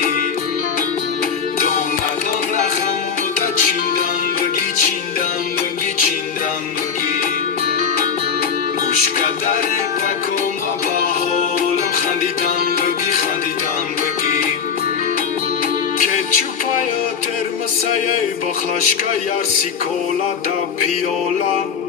بگی دامدان رخم دا چیندم بگی چیندم بگی چیندم بگی گوش کدر پکم با حالم خندیدم بگی خندیدم بگی که چوپایا ترمسایه با خلاشکا یارسی کولا دا پیولا